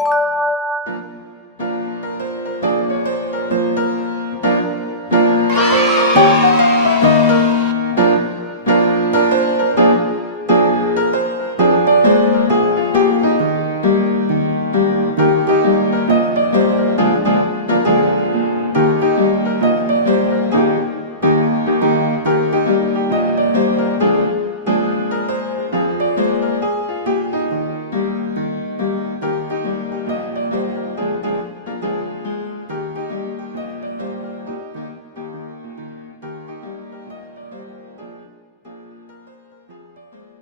you